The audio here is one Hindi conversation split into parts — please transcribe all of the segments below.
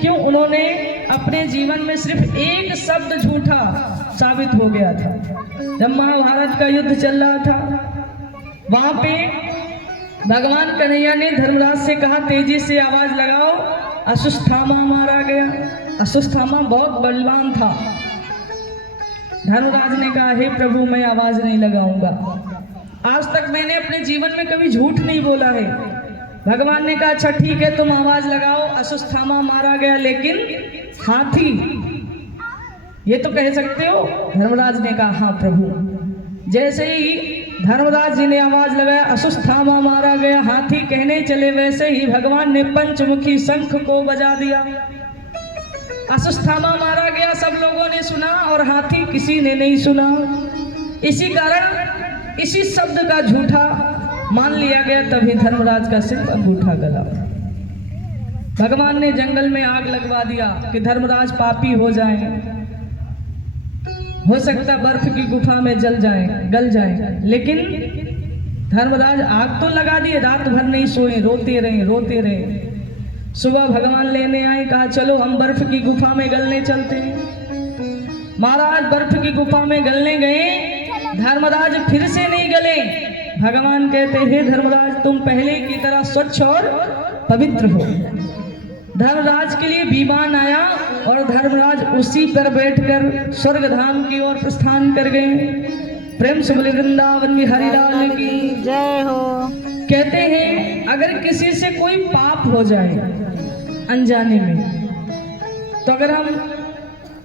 क्यों? उन्होंने अपने जीवन में सिर्फ एक शब्द झूठा साबित हो गया था। जब महाभारत का युद्ध चल रहा था, वहां पे भगवान कन्हैया ने धर्मराज से कहा, तेजी से आवाज लगाओ, अश्वत्थामा मारा गया। अश्वत्थामा बहुत बलवान था। धर्मराज ने कहा, हे प्रभु, मैं आवाज नहीं लगाऊंगा, आज तक मैंने अपने जीवन में कभी झूठ नहीं बोला है। भगवान ने कहा, अच्छा ठीक है, तुम आवाज लगाओ, अश्वत्थामा मारा गया, लेकिन हाथी ये तो कह सकते हो? धर्मराज ने कहा, हाँ प्रभु। जैसे ही धर्मराज जी ने आवाज लगाया, अश्वत्थामा मारा गया, हाथी कहने चले, वैसे ही भगवान ने पंचमुखी शंख को बजा दिया। अश्वत्थामा मारा गया, सब लोगों ने सुना और हाथी किसी ने नहीं सुना। इसी कारण इसी शब्द का झूठा मान लिया गया, तभी धर्मराज का सिर्फ अंगूठा गला। भगवान ने जंगल में आग लगवा दिया कि धर्मराज पापी हो जाएं, हो सकता बर्फ की गुफा में जल जाएं, गल जाएं, लेकिन धर्मराज आग तो लगा दिए, रात भर नहीं सोए, रोते रहे। सुबह भगवान लेने आए, कहा चलो हम बर्फ की गुफा में गलने चलते हैं। महाराज बर्फ की गुफा में गलने गए, धर्मराज फिर से नहीं गले। भगवान कहते, हे धर्मराज, तुम पहले की तरह स्वच्छ और पवित्र हो। धर्मराज के लिए विमान आया और धर्मराज उसी पर बैठकर स्वर्ग धाम की ओर प्रस्थान कर गए। प्रेम से बोले वृंदावन बिहारी लाल की जय हो। कहते हैं, अगर किसी से कोई पाप हो जाए अनजाने में, तो अगर हम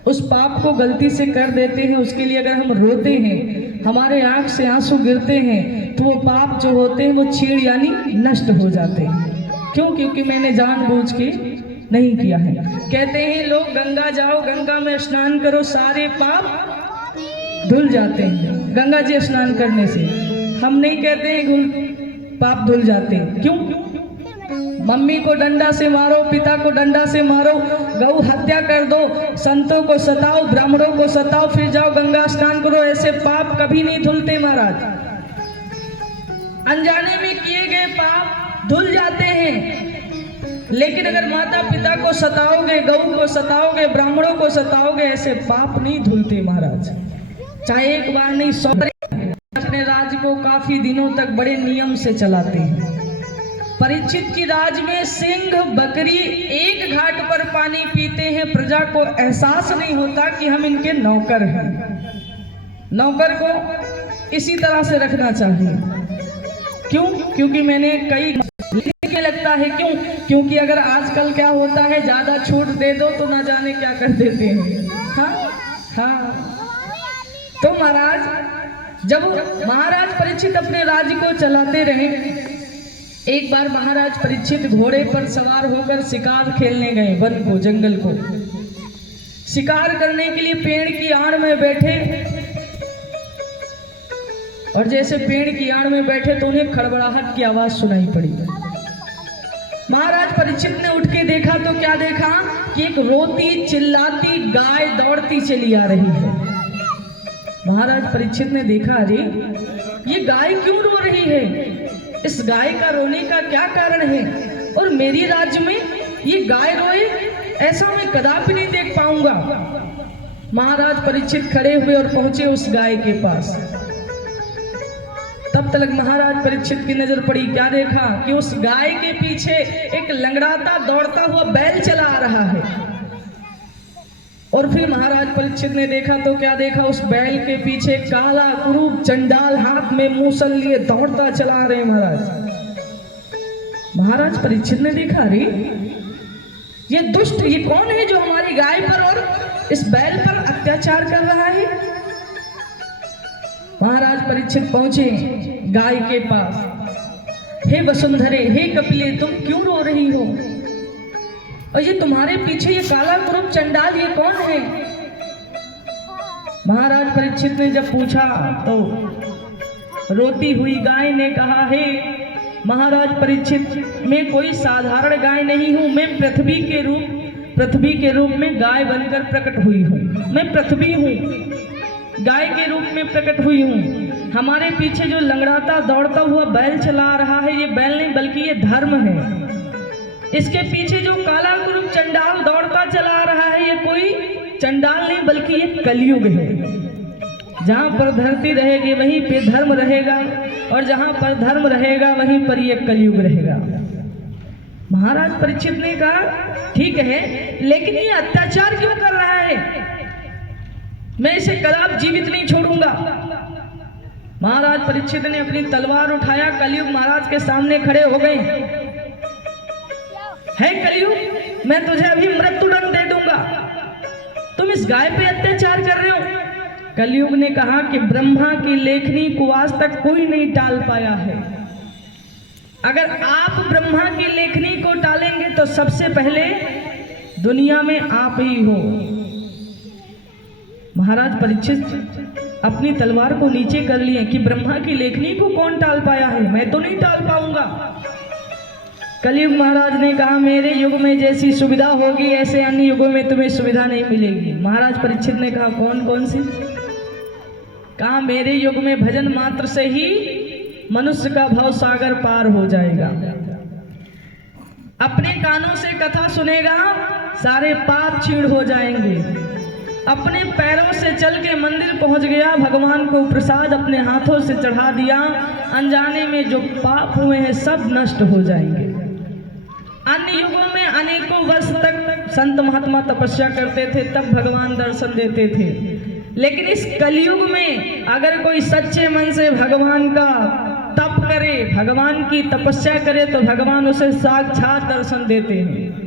उस पाप को गलती से कर देते हैं, उसके लिए अगर हम रोते हैं, हमारे आंख से आंसू गिरते हैं, तो वो पाप जो होते हैं वो छीड़ यानी नष्ट हो जाते हैं। क्यों? क्योंकि मैंने जानबूझ के नहीं किया है। कहते हैं लोग, गंगा जाओ, गंगा में स्नान करो, सारे पाप धुल जाते हैं गंगा जी स्नान करने से। हम नहीं कहते हैं पाप धुल जाते हैं। क्यों? मम्मी को डंडा से मारो, पिता को डंडा से मारो, गौ हत्या कर दो, संतों को सताओ, ब्राह्मणों को सताओ, फिर जाओ गंगा स्नान करो, ऐसे पाप कभी नहीं धुलते महाराज। अनजाने में किए गए पाप धुल जाते हैं, लेकिन अगर माता पिता को सताओगे, गौ को सताओगे, ब्राह्मणों को सताओगे, ऐसे पाप नहीं धुलते महाराज। चाहे एक बार नहीं, 100 अपने राज्य को काफी दिनों तक बड़े नियम से चलाते हैं। परीक्षित की राज में सिंह बकरी एक घाट पर पानी पीते हैं, प्रजा को एहसास नहीं होता कि हम इनके नौकर हैं। नौकर को इसी तरह से रखना चाहिए। क्यों? क्योंकि मैंने कई लिखने लगता है। क्यों? क्योंकि अगर आजकल क्या होता है, ज्यादा छूट दे दो तो ना जाने क्या कर देते हैं। हाँ। तो महाराज, जब महाराज परीक्षित अपने राज्य को चलाते रहे, एक बार महाराज परीक्षित घोड़े पर सवार होकर शिकार खेलने गए, वन को, जंगल को। शिकार करने के लिए पेड़ की आड़ में बैठे, और जैसे पेड़ की आड़ में बैठे तो उन्हें खड़बड़ाहट की आवाज सुनाई पड़ी। महाराज परीक्षित ने उठ के देखा तो क्या देखा कि एक रोती चिल्लाती गाय दौड़ती चली आ रही है। महाराज परीक्षित ने देखा, अरे ये गाय क्यों रो रही है? इस गाय का रोने का क्या कारण है? और मेरी राज्य में ये गाय रोए, ऐसा मैं कदापि नहीं देख पाऊंगा। महाराज परीक्षित खड़े हुए और पहुंचे उस गाय के पास। तब तक महाराज परीक्षित की नजर पड़ी, क्या देखा कि उस गाय के पीछे एक लंगड़ाता दौड़ता हुआ बैल चला आ रहा है। और फिर महाराज परीक्षित ने देखा तो क्या देखा, उस बैल के पीछे काला कुरूप चंडाल हाथ में मूसल लिए दौड़ता चला रहे महाराज। महाराज परीक्षित ने देखा, अरे ये दुष्ट, ये कौन है जो हमारी गाय पर और इस बैल पर अत्याचार कर रहा है? महाराज परीक्षित पहुंचे गाय के पास। हे वसुंधरे, हे कपिले, तुम क्यों रो रही हो? और ये तुम्हारे पीछे ये काला कुरूप चंडाल, ये कौन है? महाराज परीक्षित ने जब पूछा तो रोती हुई गाय ने कहा, हे महाराज परीक्षित, मैं कोई साधारण गाय नहीं हूं, मैं पृथ्वी के रूप में गाय बनकर प्रकट हुई हूं। मैं पृथ्वी हूं, गाय के रूप में प्रकट हुई हूं। हमारे पीछे जो लंगड़ाता दौड़ता हुआ बैल चला रहा है, ये बैल नहीं बल्कि ये धर्म है। इसके पीछे जो काला कुरूप चंडाल दौड़ता ये कलयुग है। जहाँ पर धरती रहेगी वहीं पे धर्म रहेगा, और जहाँ पर धर्म रहेगा वहीं पर ये कलयुग रहेगा। महाराज परीक्षित ने कहा ठीक है, लेकिन ये अत्याचार क्यों कर रहा है? मैं इसे कदाप जीवित नहीं छोड़ूंगा। महाराज परीक्षित ने अपनी तलवार उठाया, कलयुग महाराज के सामने खड़े हो गए। है कलयुग, मैं तुझे अभी मृत्युदंड दे दूंगा, तुम इस गाय पे अत्याचार कर रहे हो। कलयुग ने कहा कि ब्रह्मा की लेखनी को आज तक कोई नहीं टाल पाया है। अगर आप ब्रह्मा की लेखनी को टालेंगे तो सबसे पहले दुनिया में आप ही हो। महाराज परीक्षित अपनी तलवार को नीचे कर लिए कि ब्रह्मा की लेखनी को कौन टाल पाया है, मैं तो नहीं टाल पाऊंगा। कलयुग महाराज ने कहा मेरे युग में जैसी सुविधा होगी ऐसे अन्य युगों में तुम्हें सुविधा नहीं मिलेगी। महाराज परीक्षित ने कहा कौन कौन सी? कहा मेरे युग में भजन मात्र से ही मनुष्य का भव सागर पार हो जाएगा। अपने कानों से कथा सुनेगा, सारे पाप छीड़ हो जाएंगे। अपने पैरों से चल के मंदिर पहुंच गया, भगवान को प्रसाद अपने हाथों से चढ़ा दिया, अनजाने में जो पाप हुए हैं सब नष्ट हो जाएंगे। अन्य युगों में अनेकों वर्ष तक संत महात्मा तपस्या करते थे, तब भगवान दर्शन देते थे। लेकिन इस कलयुग में अगर कोई सच्चे मन से भगवान का तप करे, भगवान की तपस्या करे, तो भगवान उसे साक्षात दर्शन देते हैं।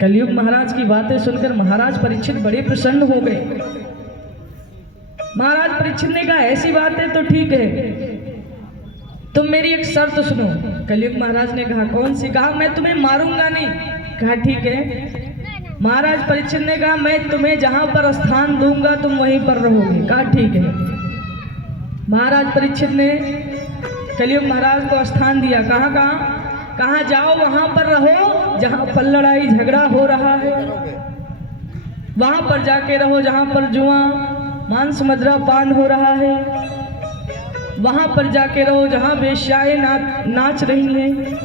कलयुग महाराज की बातें सुनकर महाराज परीक्षित बड़े प्रसन्न हो गए। महाराज परीक्षित ने कहा ऐसी बात है तो ठीक है, तुम मेरी एक शर्त सुनो। कलयुग महाराज ने कहा कौन सी? कहा मैं तुम्हें मारूंगा नहीं। कहा ठीक है। महाराज परीक्षित ने कहा मैं तुम्हें जहां पर स्थान दूंगा तुम वहीं पर रहोगे। कहा ठीक है। महाराज परीक्षित ने कलयुग महाराज को स्थान दिया। कहाँ कहाँ? कहा जाओ वहां पर रहो जहां पर लड़ाई झगड़ा हो रहा है, वहां पर जाके रहो जहां पर जुआ मांस मदिरा पान हो रहा है, वहां पर जाके रहो जहां वेश्याएं नाच रही हैं,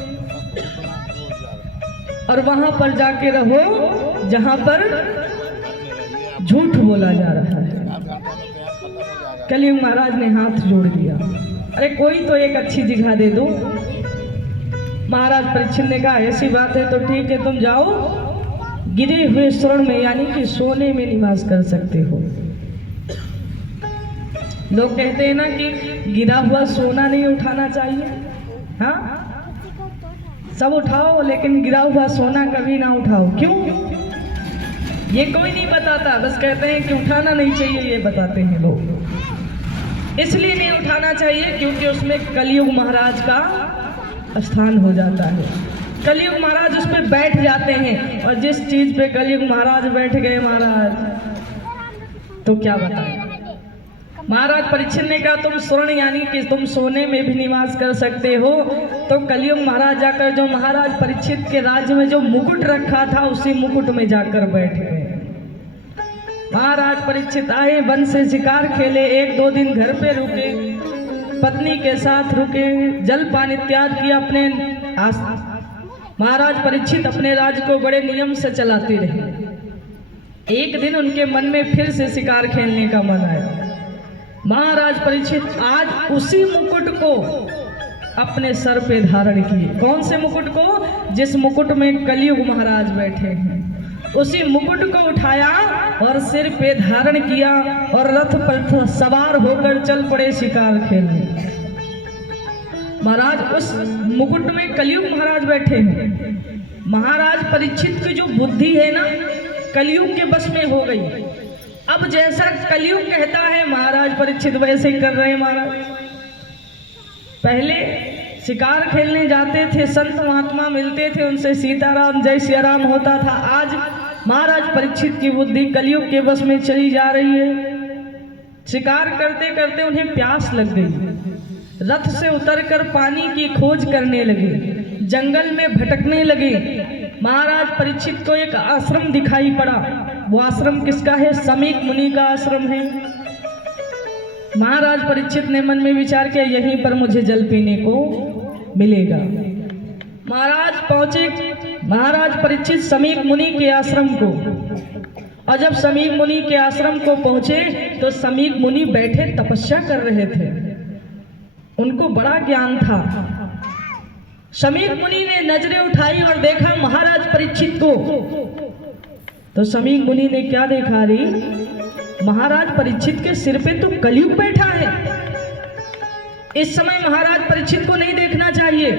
और वहां पर जाके रहो जहां पर झूठ बोला जा रहा है। कलयुग महाराज ने हाथ जोड़ लिया, अरे कोई तो एक अच्छी जगह दे दो। महाराज परीक्षित ने कहा ऐसी बात है तो ठीक है, तुम जाओ गिरे हुए स्वर्ण में यानी कि सोने में निवास कर सकते हो। लोग कहते हैं ना कि गिरा हुआ सोना नहीं उठाना चाहिए। हाँ, सब उठाओ लेकिन गिरा हुआ सोना कभी ना उठाओ। क्यों? ये कोई नहीं बताता, बस कहते हैं कि उठाना नहीं चाहिए, ये बताते हैं लोग। इसलिए नहीं उठाना चाहिए क्योंकि उसमें कलयुग महाराज का स्थान हो जाता है। कलयुग महाराज उस पर बैठ जाते हैं, और जिस चीज पे कलयुग महाराज बैठ गए महाराज, तो क्या बताएं। महाराज परीक्षित ने कहा तुम स्वर्ण यानी कि तुम सोने में भी निवास कर सकते हो। तो कलयुग महाराज जाकर जो महाराज परीक्षित के राज्य में जो मुकुट रखा था उसी मुकुट में जाकर बैठ गए। महाराज परीक्षित आए, वन से शिकार खेले, 1-2 दिन घर पे रुके, पत्नी के साथ रुके, जल पान इत्यादि किया अपने महाराज परीक्षित अपने राज्य को बड़े नियम से चलाते रहे। एक दिन उनके मन में फिर से शिकार खेलने का मन आया। महाराज परीक्षित आज उसी मुकुट को अपने सर पे धारण किए। कौन से मुकुट को? जिस मुकुट में कलयुग महाराज बैठे हैं, उसी मुकुट को उठाया और सिर पे धारण किया और रथ पर सवार होकर चल पड़े शिकार खेलने। महाराज उस मुकुट में कलयुग महाराज बैठे हैं। महाराज परीक्षित की जो बुद्धि है ना, कलयुग के बस में हो गई। अब जैसा कलयुग कहता है महाराज परीक्षित वैसे ही कर रहे हैं। महाराज पहले शिकार खेलने जाते थे, संत महात्मा मिलते थे, उनसे सीताराम जय सियाराम होता था। आज महाराज परीक्षित की बुद्धि कलयुग के बस में चली जा रही है। शिकार करते करते उन्हें प्यास लग गई, रथ से उतरकर पानी की खोज करने लगे, जंगल में भटकने लगे। महाराज परीक्षित को एक आश्रम दिखाई पड़ा। वो आश्रम किसका है? समीक मुनि का आश्रम है। महाराज परीक्षित ने मन में विचार किया यहीं पर मुझे जल पीने को मिलेगा। महाराज पहुंचे, महाराज परीक्षित समीक मुनि के आश्रम को। और जब समीक मुनि के आश्रम को पहुंचे तो समीक मुनि बैठे तपस्या कर रहे थे, उनको बड़ा ज्ञान था। समीक मुनि ने नजरें उठाई और देखा महाराज परीक्षित को। तो समीक मुनि ने क्या देखा, रे महाराज परीक्षित के सिर पे तो कलयुग बैठा है, इस समय महाराज परीक्षित को नहीं देखना चाहिए।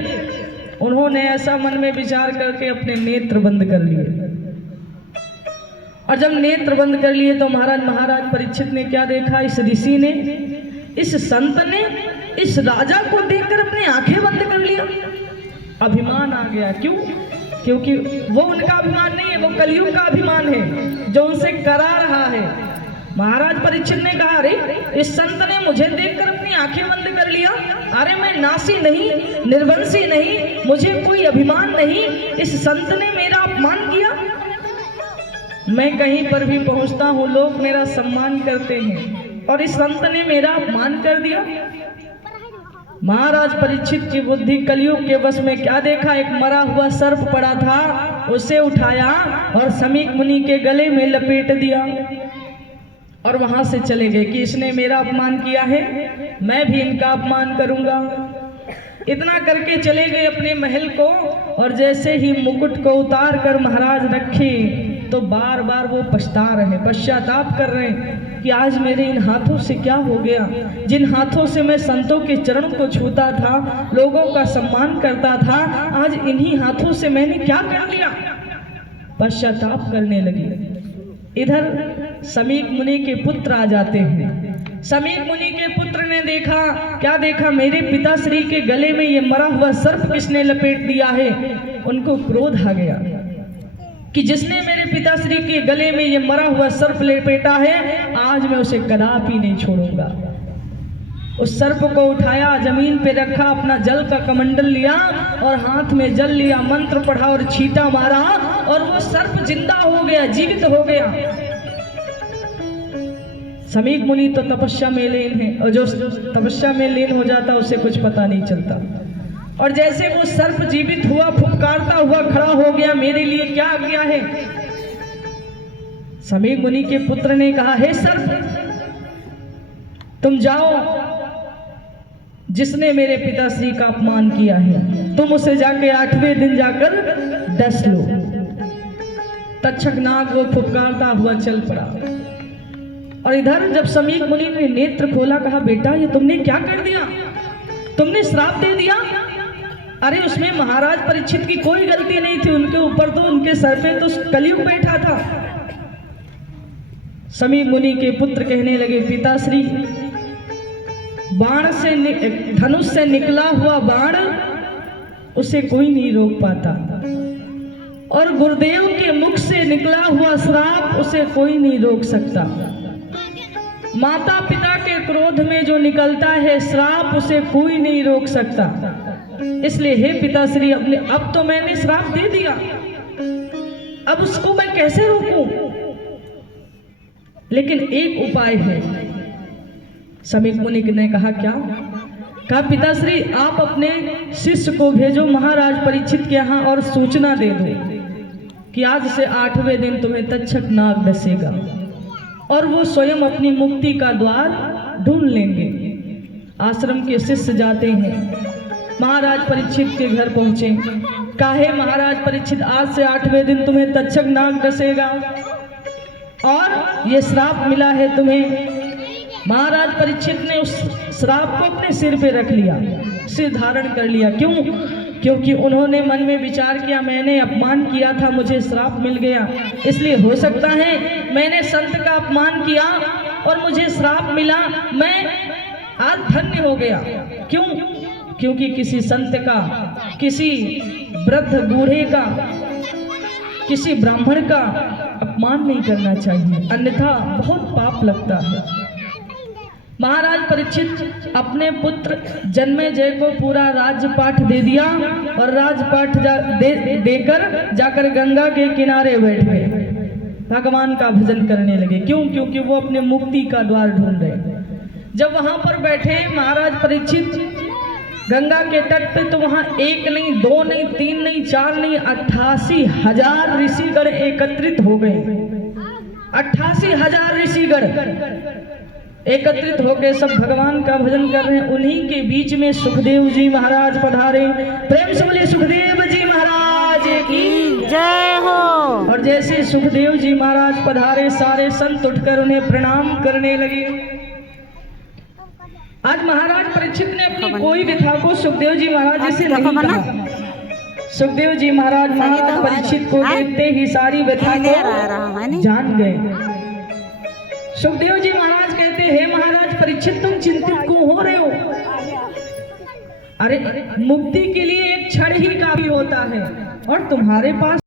उन्होंने ऐसा मन में विचार करके अपने नेत्र बंद कर लिए, और जब नेत्र बंद कर लिए तो महाराज परीक्षित ने क्या देखा, इस ऋषि ने, इस संत ने इस राजा को देखकर अपनी आंखें बंद कर लिया। अभिमान आ गया। क्यों? क्योंकि वो उनका अभिमान नहीं है, वो कलयुग का अभिमान है जो उनसे करा रहा है। महाराज परीक्षित ने कहा, अरे इस संत ने मुझे देखकर अपनी आंखें बंद कर लिया, अरे मैं नासी नहीं, निर्वंशी नहीं, मुझे कोई अभिमान नहीं, इस संत ने मेरा अपमान किया। मैं कहीं पर भी पहुंचता हूं, लोग मेरा सम्मान करते हैं, और इस संत ने मेरा अपमान कर दिया। महाराज परीक्षित की बुद्धि कलयुग के बस में क्या देखा, एक मरा हुआ सर्प पड़ा था, उसे उठाया और समीक मुनि के गले में लपेट दिया और वहां से चले गए कि इसने मेरा अपमान किया है, मैं भी इनका अपमान करूंगा। इतना करके चले गए अपने महल को, और जैसे ही मुकुट को उतार कर महाराज रखे तो बार बार वो पछता रहे, पश्चाताप कर रहे कि आज मेरे इन हाथों से क्या हो गया। जिन हाथों से मैं संतों के चरण को छूता था, लोगों का सम्मान करता था, आज इन्हीं हाथों से मैंने क्या कर लिया। पश्चाताप करने लगे। इधर समीक मुनि के पुत्र आ जाते हैं। समीक मुनि के पुत्र ने देखा, क्या देखा, मेरे पिताश्री के गले में ये मरा हुआ सर्प किसने लपेट दिया है। उनको क्रोध आ गया कि जिसने मेरे पिताश्री के गले में ये मरा हुआ सर्प लपेटा है, आज मैं उसे कदापि नहीं छोड़ूंगा। उस सर्प को उठाया, जमीन पे रखा, अपना जल का कमंडल लिया और हाथ में जल लिया, मंत्र पढ़ा और छींटा मारा, और वो सर्प जिंदा हो गया, जीवित हो गया। समीक मुनि तो तपस्या में लीन है, और जो तपस्या में लीन हो जाता उसे कुछ पता नहीं चलता। और जैसे वो सर्प जीवित हुआ, फुफकारता हुआ खड़ा हो गया, मेरे लिए क्या आज्ञा है। समीक मुनि के पुत्र ने कहा, हे सर्प, तुम जाओ, जिसने मेरे पिताश्री का अपमान किया है तुम उसे जाके 8वें दिन जाकर डस लो। तक्षक नाग वो फुफकारता हुआ चल पड़ा। और इधर जब समीक मुनि ने नेत्र खोला, कहा, बेटा ये तुमने क्या कर दिया, तुमने श्राप दे दिया। अरे उसमें महाराज परीक्षित की कोई गलती नहीं थी, उनके ऊपर तो, उनके सर पे तो कलयुग बैठा था। समीक मुनि के पुत्र कहने लगे, पिताश्री, बाण से, धनुष से निकला हुआ बाण उसे कोई नहीं रोक पाता, और गुरुदेव के मुख से निकला हुआ श्राप उसे कोई नहीं रोक सकता। माता पिता के क्रोध में जो निकलता है श्राप, उसे कोई नहीं रोक सकता। इसलिए हे पिताश्री, अपने, अब तो मैंने श्राप दे दिया, अब उसको मैं कैसे रोकूं। लेकिन एक उपाय है। समीक मुनि ने कहा, क्या? कहा, पिताश्री आप अपने शिष्य को भेजो महाराज परीक्षित के यहाँ और सूचना दे दो कि आज से 8वें दिन तुम्हें तक्षक नाग डसेगा, और वो स्वयं अपनी मुक्ति का द्वार ढूंढ लेंगे। आश्रम के शिष्य जाते हैं, महाराज परीक्षित के घर पहुंचे। काहे महाराज परीक्षित, आज से 8वें दिन तुम्हें तक्षक नाग डसेगा और ये श्राप मिला है तुम्हें। महाराज परीक्षित ने उस श्राप को अपने सिर पे रख लिया, सिर धारण कर लिया। क्यों? क्योंकि उन्होंने मन में विचार किया, मैंने अपमान किया था, मुझे श्राप मिल गया, इसलिए हो सकता है मैंने संत का अपमान किया और मुझे श्राप मिला, मैं आज धन्य हो गया। क्यों? क्योंकि किसी संत का, किसी वृद्ध बूढ़े का, किसी ब्राह्मण का अपमान नहीं करना चाहिए, अन्यथा बहुत पाप लगता है। महाराज परीक्षित अपने पुत्र जन्मेजय को पूरा राजपाठ दे दिया और राजपाठ देकर जाकर गंगा के किनारे बैठ गए, भगवान का भजन करने लगे। क्यों? क्योंकि वो अपने मुक्ति का द्वार ढूंढ रहे। जब वहां पर बैठे महाराज परीक्षित गंगा के तट पे, तो वहां 1 नहीं, 2 नहीं, 3 नहीं, 4 नहीं, 88,000 ऋषिगण एकत्रित हो गए। 88,000 ऋषिगण एकत्रित होकर सब भगवान का भजन कर रहे हैं। उन्हीं के बीच में सुखदेव जी महाराज पधारे। प्रेम से बोलिए सुखदेव जी महाराज की जय हो। और जैसे सुखदेव जी महाराज पधारे, सारे संत उठकर उन्हें प्रणाम करने लगे। आज महाराज परीक्षित ने अपनी कोई व्यथा को सुखदेव जी महाराज से नहीं कहा। सुखदेव जी महाराज महाराज परीक्षित को देखते ही सारी व्यथा को जान गए। सुखदेव जी महाराज कहते, हे महाराज परीक्षित, तुम चिंतित क्यों हो रहे हो? अरे मुक्ति के लिए एक क्षण ही काफी होता है और तुम्हारे पास